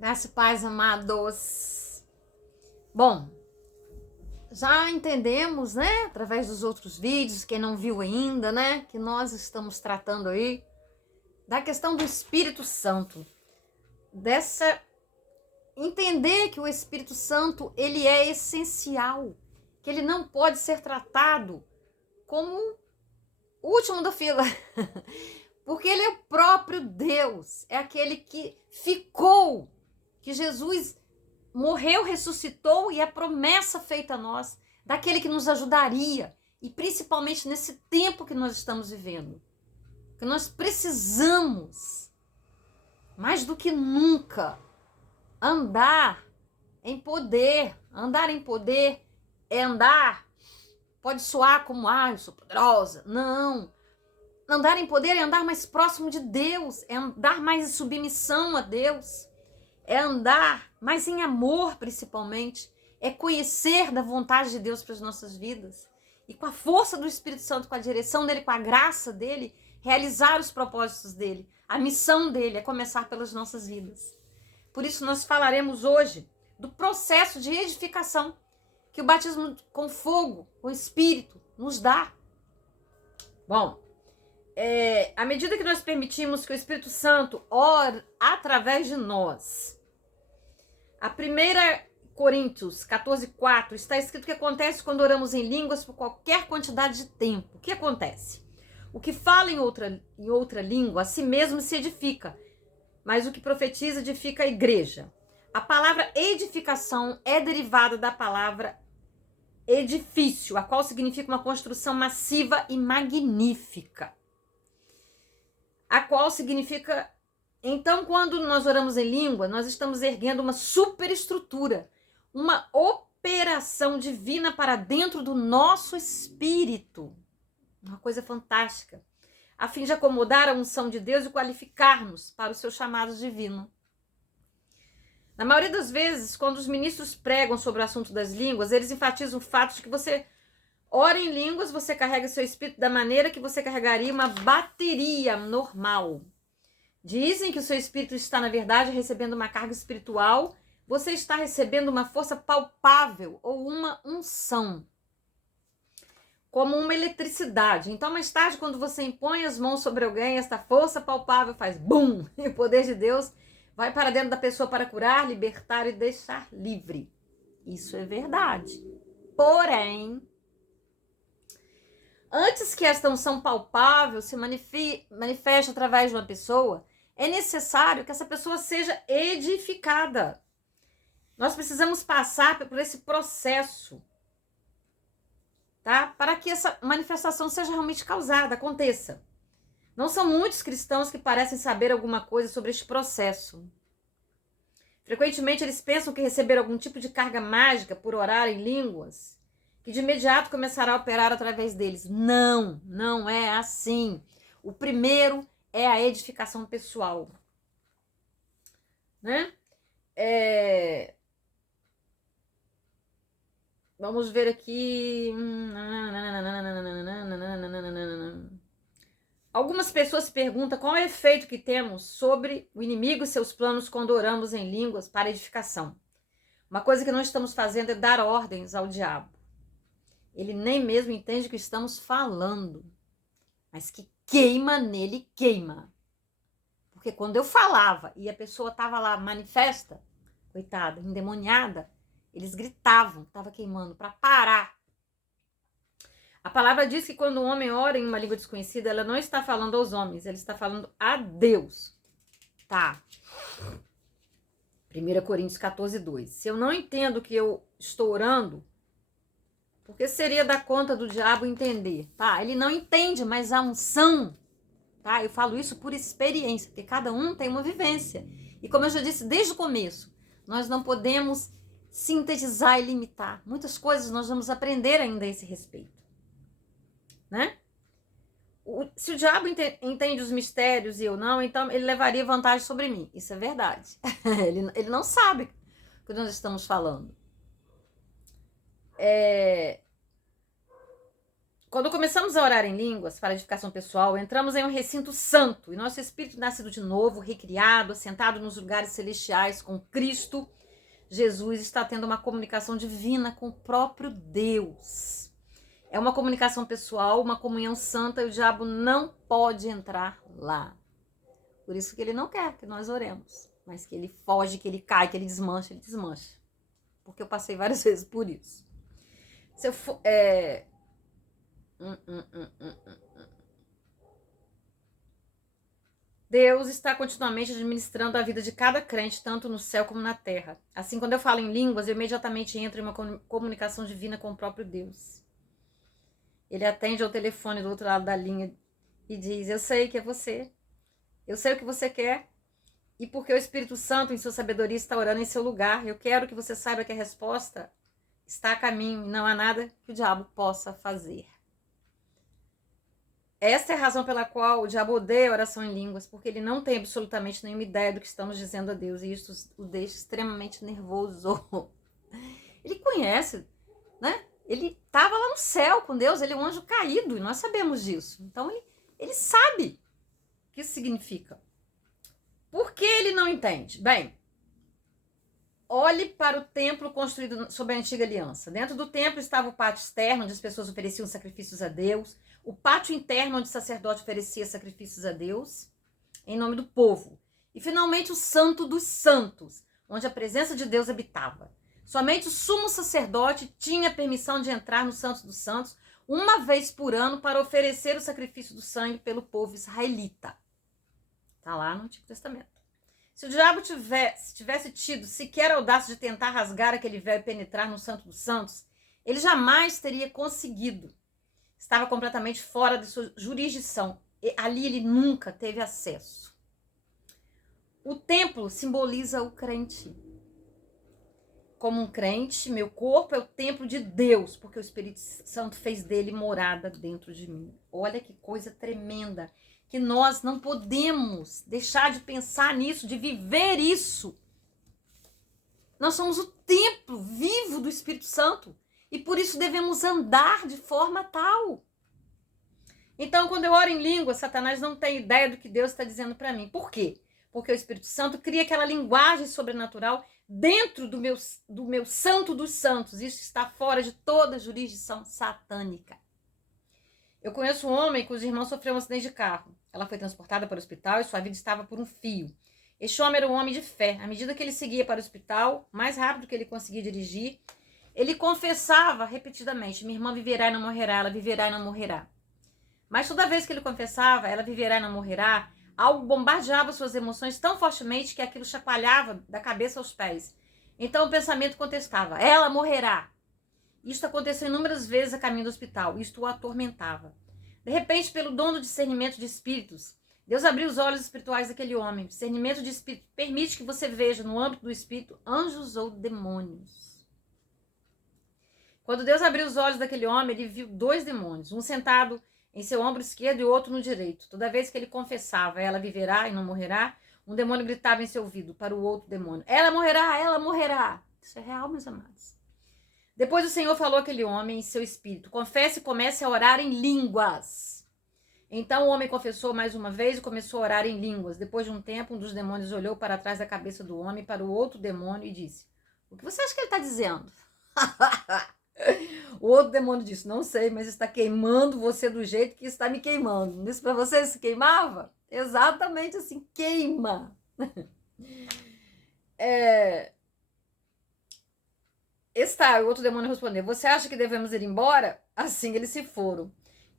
Graça e paz, amados. Bom, já entendemos, né, através dos outros vídeos, quem não viu ainda, né, que nós estamos tratando aí da questão do Espírito Santo. Entender que o Espírito Santo, ele é essencial, que ele não pode ser tratado como o último da fila. Porque ele é o próprio Deus, é aquele que ficou, que Jesus morreu, ressuscitou e a promessa feita a nós, daquele que nos ajudaria, e principalmente nesse tempo que nós estamos vivendo, que nós precisamos, mais do que nunca, andar em poder. Andar em poder é andar, pode soar como, eu sou poderosa, não. Andar em poder é andar mais próximo de Deus, é andar mais em submissão a Deus, é andar mais em amor, principalmente, é conhecer da vontade de Deus para as nossas vidas e com a força do Espírito Santo, com a direção dele, com a graça dele, realizar os propósitos dele. A missão dele é começar pelas nossas vidas. Por isso nós falaremos hoje do processo de edificação que o batismo com fogo, com o Espírito, nos dá. Bom, à medida que nós permitimos que o Espírito Santo ore através de nós, a 1 Coríntios 14:4 está escrito que acontece quando oramos em línguas por qualquer quantidade de tempo. O que acontece? O que fala em outra língua, a si mesmo se edifica, mas o que profetiza edifica a igreja. A palavra edificação é derivada da palavra edifício, a qual significa uma construção massiva e magnífica. A qual significa... Então, quando nós oramos em língua, nós estamos erguendo uma superestrutura, uma operação divina para dentro do nosso espírito. Uma coisa fantástica. A fim de acomodar a unção de Deus e qualificar-nos para o seu chamado divino. Na maioria das vezes, quando os ministros pregam sobre o assunto das línguas, eles enfatizam o fato de que você ora em línguas, você carrega seu espírito da maneira que você carregaria uma bateria normal. Dizem que o seu espírito está, na verdade, recebendo uma carga espiritual. Você está recebendo uma força palpável ou uma unção, como uma eletricidade. Então, mais tarde, quando você impõe as mãos sobre alguém, esta força palpável faz bum! E o poder de Deus vai para dentro da pessoa para curar, libertar e deixar livre. Isso é verdade. Porém, antes que esta unção palpável se manifeste através de uma pessoa, é necessário que essa pessoa seja edificada. Nós precisamos passar por esse processo, tá? Para que essa manifestação seja realmente causada, aconteça. Não são muitos cristãos que parecem saber alguma coisa sobre este processo. Frequentemente eles pensam que receberam algum tipo de carga mágica por orar em línguas, que de imediato começará a operar através deles. Não, não é assim. O primeiro é a edificação pessoal, né? Vamos ver aqui. Algumas pessoas perguntam qual é o efeito que temos sobre o inimigo e seus planos quando oramos em línguas para edificação. Uma coisa que não estamos fazendo é dar ordens ao diabo. Ele nem mesmo entende o que estamos falando, mas que queima nele, queima. Porque quando eu falava e a pessoa estava lá manifesta, coitada, endemoniada, eles gritavam, estava queimando, para parar. A palavra diz que quando o homem ora em uma língua desconhecida, ela não está falando aos homens, ela está falando a Deus. Tá. 1 Coríntios 14:2. Se eu não entendo que eu estou orando, porque seria dar conta do diabo entender, tá? Ele não entende, mas a unção, tá? Eu falo isso por experiência, porque cada um tem uma vivência. E como eu já disse desde o começo, nós não podemos sintetizar e limitar. Muitas coisas nós vamos aprender ainda a esse respeito, né? Se o diabo entende os mistérios e eu não, então ele levaria vantagem sobre mim. Isso é verdade. Ele não sabe o que nós estamos falando. Quando começamos a orar em línguas para edificação pessoal, entramos em um recinto santo e nosso espírito nascido de novo, recriado, assentado nos lugares celestiais com Cristo Jesus, está tendo uma comunicação divina com o próprio Deus. É uma comunicação pessoal, uma comunhão santa, e o diabo não pode entrar lá. Por isso que ele não quer que nós oremos, mas que ele foge, que ele cai, que ele desmancha, ele desmancha. Porque eu passei várias vezes por isso. Se eu for, Deus está continuamente administrando a vida de cada crente, tanto no céu como na terra. Assim, quando eu falo em línguas, eu imediatamente entro em uma comunicação divina com o próprio Deus. Ele atende ao telefone do outro lado da linha e diz: eu sei que é você, eu sei o que você quer, e porque o Espírito Santo, em sua sabedoria, está orando em seu lugar, eu quero que você saiba que a resposta está a caminho e não há nada que o diabo possa fazer. Essa é a razão pela qual o diabo odeia a oração em línguas, porque ele não tem absolutamente nenhuma ideia do que estamos dizendo a Deus, e isso o deixa extremamente nervoso. Ele conhece, né? Ele estava lá no céu com Deus, ele é um anjo caído, e nós sabemos disso. Então ele sabe o que isso significa. Por que ele não entende? Bem, olhe para o templo construído sob a antiga aliança. Dentro do templo estava o pátio externo, onde as pessoas ofereciam sacrifícios a Deus. O pátio interno, onde o sacerdote oferecia sacrifícios a Deus, em nome do povo. E, finalmente, o Santo dos Santos, onde a presença de Deus habitava. Somente o sumo sacerdote tinha permissão de entrar no Santo dos Santos uma vez por ano para oferecer o sacrifício do sangue pelo povo israelita. Está lá no Antigo Testamento. Se o diabo tivesse tido sequer a audácia de tentar rasgar aquele véu e penetrar no Santo dos Santos, ele jamais teria conseguido. Estava completamente fora de sua jurisdição. E ali ele nunca teve acesso. O templo simboliza o crente. Como um crente, meu corpo é o templo de Deus, porque o Espírito Santo fez dele morada dentro de mim. Olha que coisa tremenda, que nós não podemos deixar de pensar nisso, de viver isso. Nós somos o templo vivo do Espírito Santo e por isso devemos andar de forma tal. Então, quando eu oro em língua, Satanás não tem ideia do que Deus está dizendo para mim. Por quê? Porque o Espírito Santo cria aquela linguagem sobrenatural dentro do meu santo dos santos. Isso está fora de toda jurisdição satânica. Eu conheço um homem cujo irmão sofreu um acidente de carro. Ela foi transportada para o hospital e sua vida estava por um fio. Este homem era um homem de fé. À medida que ele seguia para o hospital, mais rápido que ele conseguia dirigir, ele confessava repetidamente: minha irmã viverá e não morrerá, ela viverá e não morrerá. Mas toda vez que ele confessava, ela viverá e não morrerá, algo bombardeava suas emoções tão fortemente que aquilo chacoalhava da cabeça aos pés. Então o pensamento contestava: ela morrerá. Isto aconteceu inúmeras vezes a caminho do hospital. Isto o atormentava. De repente, pelo dom do discernimento de espíritos, Deus abriu os olhos espirituais daquele homem. Discernimento de espírito permite que você veja, no âmbito do espírito, anjos ou demônios. Quando Deus abriu os olhos daquele homem, ele viu 2 demônios, um sentado em seu ombro esquerdo e outro no direito. Toda vez que ele confessava: ela viverá e não morrerá, um demônio gritava em seu ouvido para o outro demônio: ela morrerá, ela morrerá. Isso é real, meus amados. Depois o Senhor falou àquele homem em seu espírito: confesse e comece a orar em línguas. Então o homem confessou mais uma vez e começou a orar em línguas. Depois de um tempo, um dos demônios olhou para trás da cabeça do homem, para o outro demônio, e disse: o que você acha que ele está dizendo? O outro demônio disse: não sei, mas está queimando você do jeito que está me queimando. Isso para você se queimava? Exatamente assim, queima. O outro demônio respondeu: você acha que devemos ir embora? Assim eles se foram.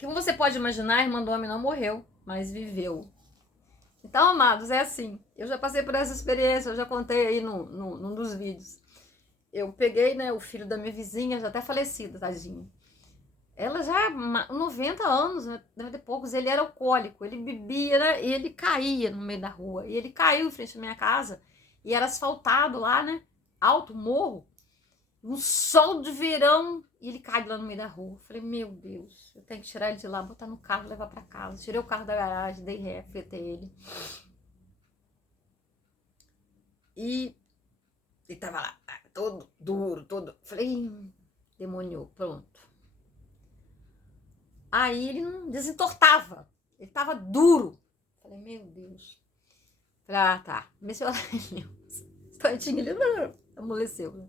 Como você pode imaginar, a irmã do homem não morreu, mas viveu. Então, amados, é assim. Eu já passei por essa experiência, eu já contei aí num dos vídeos. Eu peguei, né, o filho da minha vizinha, já até falecida, tadinho. Ela já 90 anos, né, 90 e poucos, ele era alcoólico, ele bebia, né, e ele caía no meio da rua. E ele caiu em frente à minha casa, e era asfaltado lá, né, alto, morro. Um sol de verão, e ele cai lá no meio da rua. Eu falei: meu Deus, eu tenho que tirar ele de lá, botar no carro, levar pra casa. Tirei o carro da garagem, dei ré, fui até ele. E ele tava lá, todo duro, todo... Falei: demônio, pronto. Aí ele não desentortava. Ele tava duro. Falei, meu Deus. Falei, ah, tá. Comecei a orar em línguas. Instantinho, ele amoleceu. Né?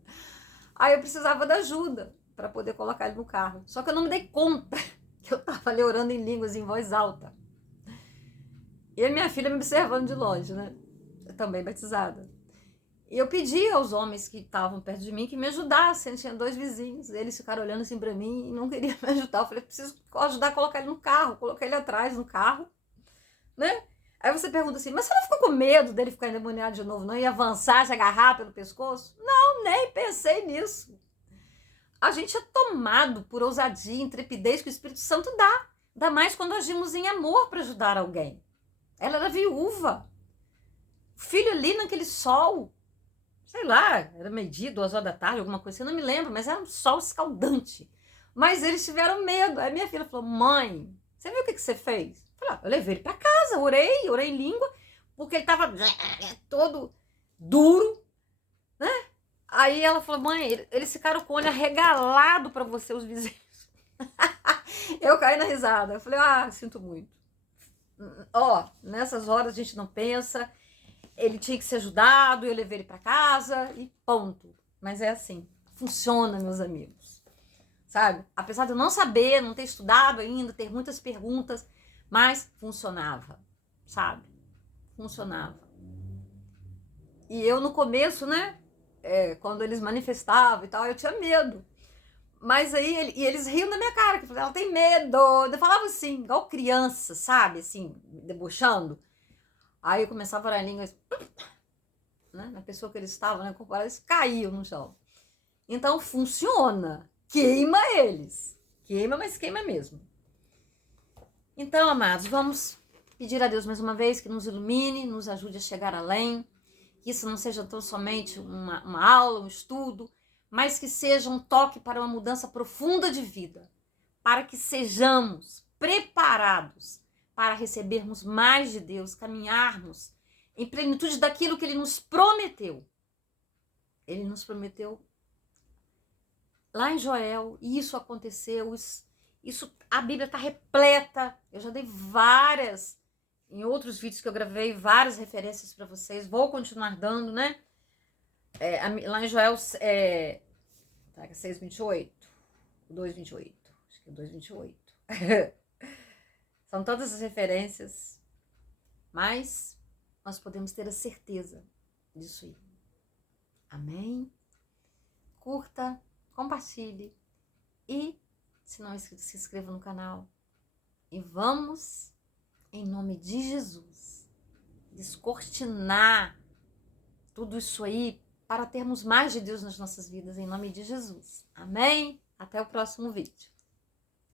Aí eu precisava da ajuda para poder colocar ele no carro. Só que eu não me dei conta que eu tava ali orando em línguas em voz alta. E a minha filha me observando de longe, né? Eu também batizada. E eu pedi aos homens que estavam perto de mim que me ajudassem. Tinha 2 vizinhos, eles ficaram olhando assim pra mim e não queriam me ajudar. Eu falei, preciso ajudar a colocar ele no carro. Coloquei ele atrás no carro, né? Aí você pergunta assim, mas você não ficou com medo dele ficar endemoniado de novo, não? E avançar, se agarrar pelo pescoço? Não, nem pensei nisso. A gente é tomado por ousadia e intrepidez que o Espírito Santo dá. Ainda mais quando agimos em amor para ajudar alguém. Ela era viúva. O filho ali naquele sol, sei lá, era meio-dia, 2 horas da tarde, alguma coisa assim, eu não me lembro, mas era um sol escaldante. Mas eles tiveram medo. Aí minha filha falou, mãe, você viu o que você fez? Eu falei, eu levei ele para casa, orei em língua, porque ele tava todo duro, né? Aí ela falou, mãe, eles ficaram com o olho arregalado para você, os vizinhos. Eu caí na risada. Eu falei, ah, sinto muito. Ó, nessas horas a gente não pensa, ele tinha que ser ajudado, eu levei ele para casa e ponto. Mas é assim, funciona, meus amigos, sabe? Apesar de eu não saber, não ter estudado ainda, ter muitas perguntas, mas funcionava, sabe? Funcionava. E eu no começo, né, quando eles manifestavam e tal, eu tinha medo. Mas aí eles riam da minha cara, que ela tem medo. Eu falava assim, igual criança, sabe? Assim, debochando. Aí eu começava a orar em línguas, né? Na pessoa que eles estavam, né? Eles caíam no chão. Então funciona. Queima eles. Queima, mas queima mesmo. Então, amados, vamos pedir a Deus mais uma vez que nos ilumine, nos ajude a chegar além. Que isso não seja tão somente uma aula, um estudo, mas que seja um toque para uma mudança profunda de vida, para que sejamos preparados para recebermos mais de Deus, caminharmos em plenitude daquilo que Ele nos prometeu. Ele nos prometeu lá em Joel, e isso aconteceu, isso a Bíblia está repleta, eu já dei várias, em outros vídeos que eu gravei, várias referências para vocês, vou continuar dando, né? Lá em Joel 6:28, 2:28, acho que é 2:28. São todas as referências, mas nós podemos ter a certeza disso aí. Amém? Curta, compartilhe e, se não é inscrito, se inscreva no canal. E vamos, em nome de Jesus, descortinar tudo isso aí para termos mais de Deus nas nossas vidas, em nome de Jesus. Amém? Até o próximo vídeo.